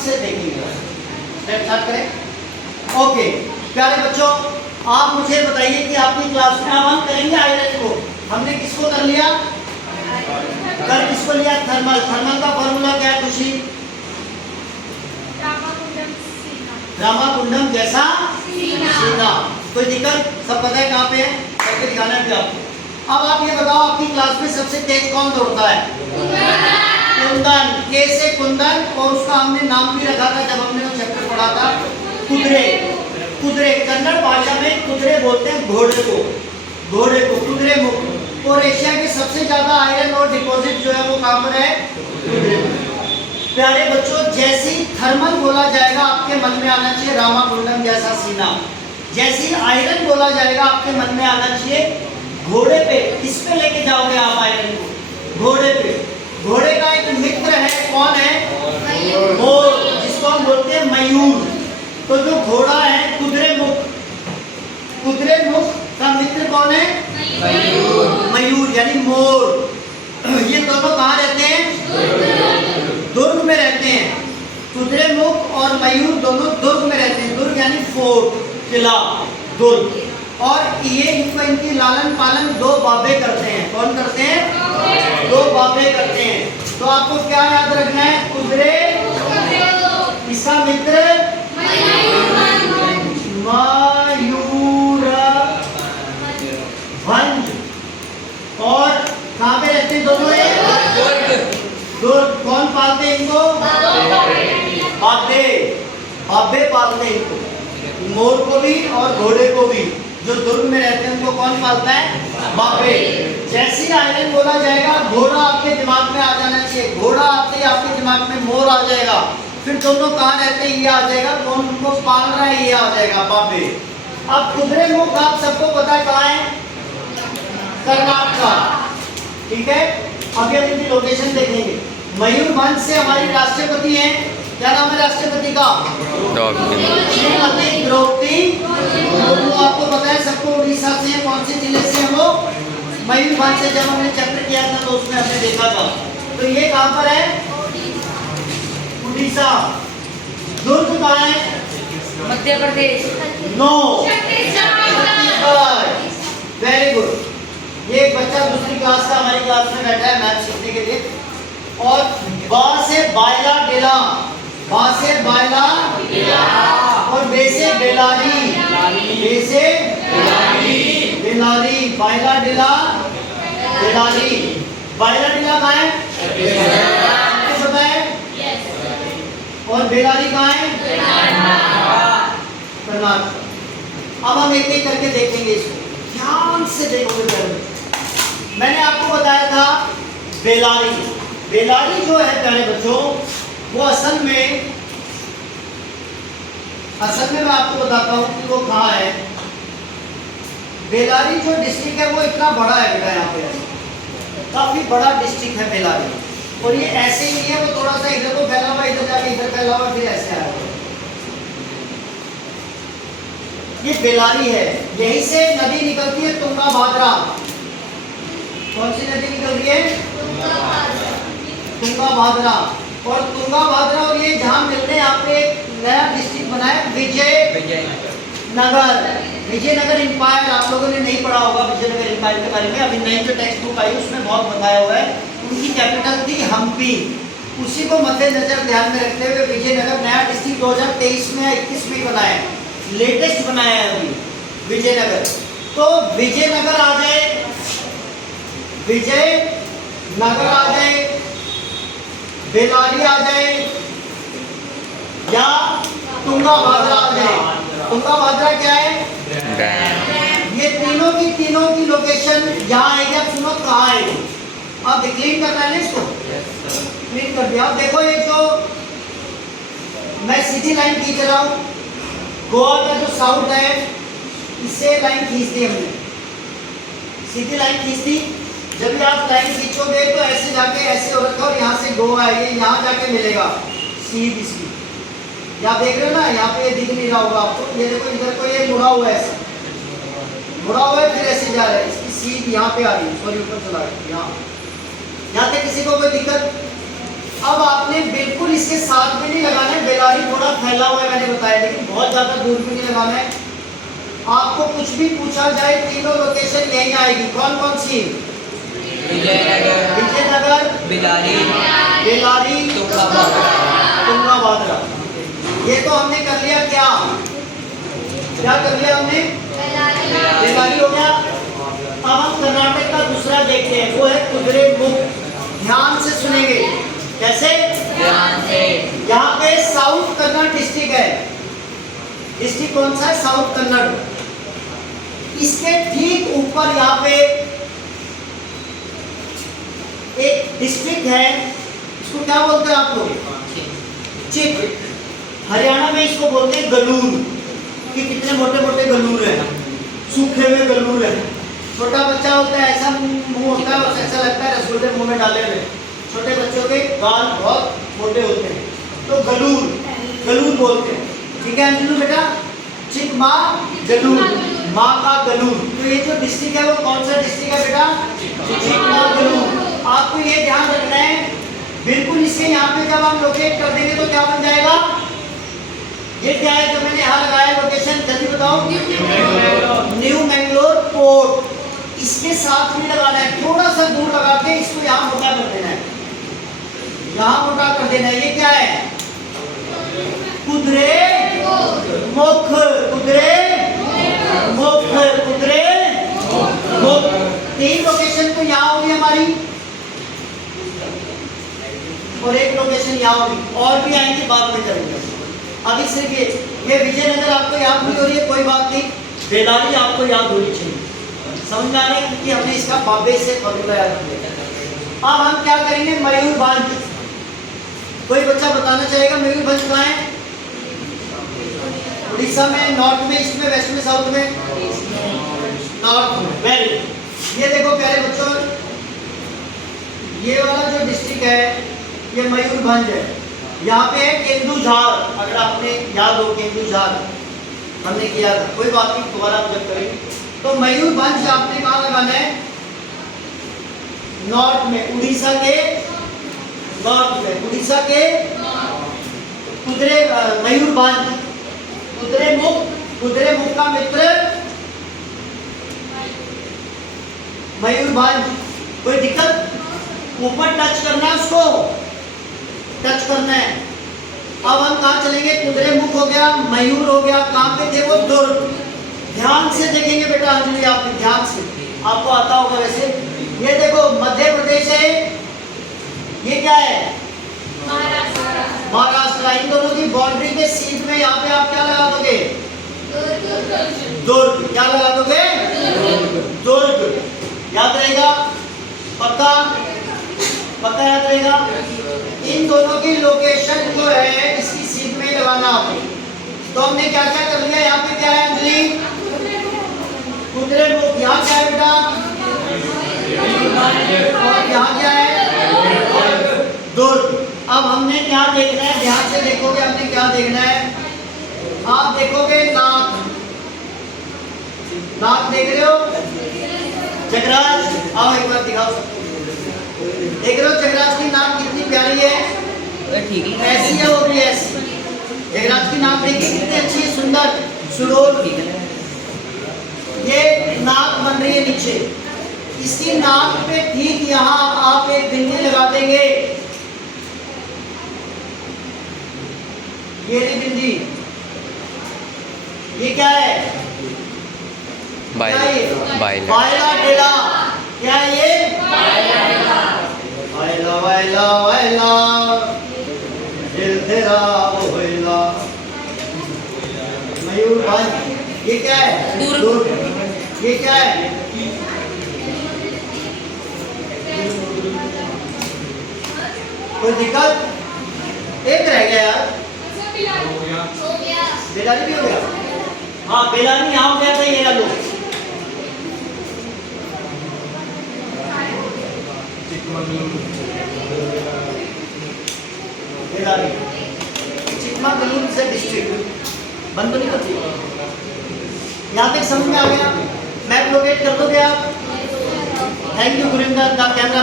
से देखेंगे। स्टार्ट करें। ओके प्यारे बच्चों, आप मुझे बताइए कि आपकी क्लास में हम करेंगे आयरन को। हमने किसको कर लिया? कल किसको लिया? थर्मल। थर्मल का फॉर्मूला क्या है खुशी? रामाकुंडम जैसा सीना। कोई दिक्कत? सब पता है कहाँ पे है? करके दिखाना है आपको। अब आप ये बताओ, आपकी क्लास में सबसे तेज कौन दौड़ता है? कुंदन। के से कुंदन, और उसका हमने नाम भी रखा था जब हमने वो चैप्टर पढ़ा था, कुदरे। कुदरे कन्नड़ भाषा में कुदरे बोलते हैं घोड़े को। घोड़े को कुदरे मुख। और एशिया के सबसे ज्यादा आयरन और डिपॉजिट जो है वो कहाँ पर है? कुदरे में। प्यारे बच्चों, जैसे ही थर्मल बोला जाएगा आपके मन में आना चाहिए रामाकुंडम जैसा सीना। जैसे ही आयरन बोला जाएगा आपके मन में आना चाहिए घोड़े पे। किस पे लेके जाओगे आप आयरन को? घोड़े पे। घोड़े का एक मित्र है, कौन है? मोर, जिसको हम बोलते हैं मयूर। तो जो घोड़ा है कुदरे मुख, कुदरे मुख का मित्र कौन है? मयूर। मयूर यानी मोर। ये दोनों कहाँ रहते हैं? दुर्ग में रहते हैं। कुदरे मुख और मयूर दोनों दुर्ग में रहते हैं। दुर्ग यानी फोर्ट, किला, दुर्ग। और ये इनकी लालन पालन दो बाबे करते हैं। कौन करते हैं? दो बाबे करते हैं। तो आपको क्या याद रखना है? कुदरे, इसका मित्र मयूर भंज। और कहाँ पे रहते हैं दोनों? दुर्ग। कौन पालते हैं इनको? बाबे। बाबे पालते हैं इनको, मोर को भी और घोड़े को भी। जो दुर्ग में रहते हैं उनको कौन पालता है? बाबे। जैसे ही आयरन बोला जाएगा घोड़ा आपके दिमाग में आ जाना चाहिए। घोड़ा आते ही आपके दिमाग में मोर आ जाएगा। फिर दोनों कहाँ रहते हैं ये आ जाएगा। कौन उनको पाल रहा है ये आ जाएगा, बाबे। अब कुदरे मुख आप सबको पता है कहाँ है? कर्नाटक। ठीक है, अभी हम इनकी लोकेशन देखेंगे। मयूरभंज से हमारी राष्ट्रपति हैं, क्या नाम है राष्ट्रपति का? श्रीमती द्रौपदी मुर्मू। आपको पता है सबको उड़ीसा से है। कौन से जिले से है वो? मयूरभंज से। जब हमने चैप्टर किया था तो उसमें हमने देखा था। तो ये कहाँ पर है? उड़ीसा। दुर्ग कहाँ है? Madhya Pradesh. No, Chhattisgarh. Very good. ये एक बच्चा दूसरी क्लास का हमारी क्लास में बैठा है मैथ सीखने के लिए। और बा से बायला डेला, बा से बायला और बे से बेलारी, बे से बेलारी, बायला डेला बेलारी। बायला डेला कहाँ है? आपको पता है? और बेलारी कहाँ है? कर्नाटक। अब हम एक एक करके देखेंगे इसको, ध्यान से देखोगे। पहले मैंने आपको बताया था बेलारी। बेलारी जो है प्यारे बच्चों, वो असल में मैं आपको बताता हूँ कि वो कहाँ है। बेलारी जो डिस्ट्रिक्ट है वो इतना बड़ा है बेटा, यहाँ पे काफी बड़ा डिस्ट्रिक्ट है बेलारी। और ये ऐसे ही नहीं है, वो थोड़ा सा इधर को फैला हुआ, इधर जाके इधर फैला हुआ, फिर ऐसे आया। ये बेलारी है। यहीं से नदी निकलती है तुंगा भाद्रा। कौन सी नदी निकलती है? तुंगा भाद्रा। और तुंगा भाद्रा और ये जहाँ मिलते हैं, यहाँ पे एक नया डिस्ट्रिक्ट बना है विजयनगर। विजयनगर एम्पायर आप लोगों ने नहीं पढ़ा होगा विजयनगर एम्पायर के बारे में। अभी नई जो टेक्स्ट बुक आई उसमें बहुत बताया हुआ है। उनकी कैपिटल थी हम्पी। उसी को मद्देनजर ध्यान में रखते हुए विजयनगर नया डिस्ट्रिक्ट 2023 में 21 में बनाया है, लेटेस्ट बनाया है अभी विजयनगर। तो विजयनगर आ जाए, विजयनगर आ जाए, बेलारी आ जाए, या तुंगा भाद्रा आ जाए। तुंगा भाद्रा क्या है? ये तीनों की लोकेशन यहाँ आएगी। आप सुनो कहाँ आएगी। आप क्लीन करना है ना इसको, क्लीन कर दिया। आप देखो ये जो मैं सीधी लाइन खींच रहा हूँ, गोवा का जो साउथ है इससे लाइन खींच दी हमने, सीधी लाइन खींच दी। जब भी आप लाइन खींचोगे तो ऐसे जाके ऐसे हो रखा, और यहाँ से गोवा है, ये यहाँ जाके मिलेगा सीध इसकी। यहाँ देख रहे हो ना, यहाँ पे ये दिख नहीं रहा होगा आपको। ये देखो इधर को ये मुड़ा हुआ है, ऐसा मुड़ा हुआ है, फिर ऐसे जा रहा है। इसकी सीध यहाँ पे आ रही है, सॉरी ऊपर चला गया। यहाँ तक किसी को कोई दिक्कत? अब आपने बिल्कुल इसके साथ में नहीं लगाना है, बेलारी थोड़ा फैला हुआ है, मैंने बताया, लेकिन बहुत ज़्यादा दूर भी नहीं लगाना है। आपको कुछ भी पूछा जाए, तीनों लोकेशन यहीं आएगी। कौन कौन सी? विजयनगर, बेलारी, तुंगा भादरा। ये तो हमने कर लिया। क्या कर लिया हमने? बेलारी हो गया। अब हम कर्नाटक का दूसरा देखते हैं, वो है कुद्रेमुख। ध्यान से सुनेंगे। कैसे? ध्यान से। यहाँ पे साउथ कन्नड़ डिस्ट्रिक्ट है। डिस्ट्रिक्ट कौन सा है? साउथ कन्नड़। इसके ठीक ऊपर यहाँ पे एक डिस्ट्रिक्ट है, इसको क्या बोलते हैं आप लोग? चिक। हरियाणा में इसको बोलते हैं गलूर। कि कितने मोटे मोटे गलूर हैं, सूखे हुए गलूर हैं। छोटा बच्चा होता है, ऐसा मुंह होता है, और ऐसा लगता है रसगुल्ले मुंह में डाले हुए। छोटे बच्चों के गाल बहुत मोटे होते हैं, तो गलूर बोलते हैं। ठीक है अंजलू बेटा? चिकमा गलूर, माँ का गलूर। तो ये जो डिस्ट्रिक्ट है वो कौन सा डिस्ट्रिक्ट है बेटा? चिकमा गलूर। आपको ये ध्यान रखना है, बिल्कुल इसके यहाँ पे जब हम लोकेट कर देंगे तो क्या बन जाएगा? ये क्या है जो मैंने यहाँ लगाया लोकेशन, जल्दी बताओ। New Mangalore port. इसके साथ भी लगाना है, थोड़ा सा दूर लगा के इसको यहाँ मोटा कर देना है, यहाँ मोटा कर देना है। ये क्या है? कुद्रेमुख, कुद्रेमुख। तीन लोकेशन तो यहाँ होगी हमारी, और एक लोकेशन यहाँ होगी, और भी आएंगे, बाद में करेंगे। अभी सिर्फ ये विजयनगर आपको याद नहीं हो रही है, कोई बात नहीं, बेलारी आपको याद होनी चाहिए। समझ में आ रहा है? क्योंकि हमने इसका बाबे से फॉर्मूला याद किया। अब हम क्या करेंगे? मयूरभंज। कोई बच्चा बताना चाहेगा मयूरभंज कहाँ है? उड़ीसा में, नॉर्थ में, ईस्ट में, वेस्ट में, साउथ में? नॉर्थ में। वेरी। ये देखो प्यारे बच्चों, ये वाला जो डिस्ट्रिक्ट है ये मयूरभंज है। यहाँ पे है केंदुझार। अगर आपने याद हो केंदुझार हमने किया था, कोई बात नहीं, दोबारा हम जब करेंगे। तो मयूरभंज आपने कहाँ लगाना है? नॉर्थ में, उड़ीसा के नॉर्थ में, उड़ीसा के मयूरभंज। कुद्रेमुख का मित्र मयूरभंज। कोई दिक्कत? ऊपर टच करना है, उसको टच करना है। अब हम कहाँ चलेंगे? कुद्रेमुख हो गया, मयूर हो गया, कहाँ पे थे वो? दुर्ग। ध्यान से देखेंगे बेटा अंजलि, आप ध्यान से, आपको आता होगा वैसे। ये देखो मध्य प्रदेश है, ये क्या है? महाराष्ट्र। इन दोनों की बाउंड्री के सीध में यहाँ पे आप क्या लगा दोगे? दुर्ग। क्या लगा दोगे? दुर्ग। याद रहेगा? पक्का याद रहेगा? इन दोनों की लोकेशन जो है इसकी सीध में लगाना आपने। तो हमने क्या क्या कर लिया? यहाँ पे क्या है अंजलि? कुद्रेमुख। यहाँ क्या है बेटा? और यहाँ क्या है? दुर्ग। अब हमने क्या देखना है? ध्यान से देखोगे, हमने क्या देखना है? आप देखोगे नाक देख रहे हो? जगराज आओ एक बार दिखाओ सबको। देख रहे हो जगराज की नाक कितनी प्यारी है? ठीक है, ऐसी है, वो भी ऐसी। जगराज की नाक देखिए कितनी अच्छी है, सुंदर सुडोल। ये नाक बन रही है नीचे, इसकी नाक पे ठीक यहाँ आप एक बिंदी लगा देंगे। ये रही बिंदी। ये क्या है? बायला डेला। क्या है ये? वायला दिल तेरा होइला। मयूरभंज। ये क्या है? दुर्ग। ये क्या है? कोई दिक्कत? एक रह गया यार, बेलारी भी हो गया। हाँ बेलारी यहाँ हो गया था, ये लो। बेलारी चिकमगलूर से डिस्ट्रिक्ट बंद तो नहीं करती। यहाँ तक समझ में आ गया? मैप लोकेट कर दोगे आप? थैंक यू गुरिंदर का कैमरा।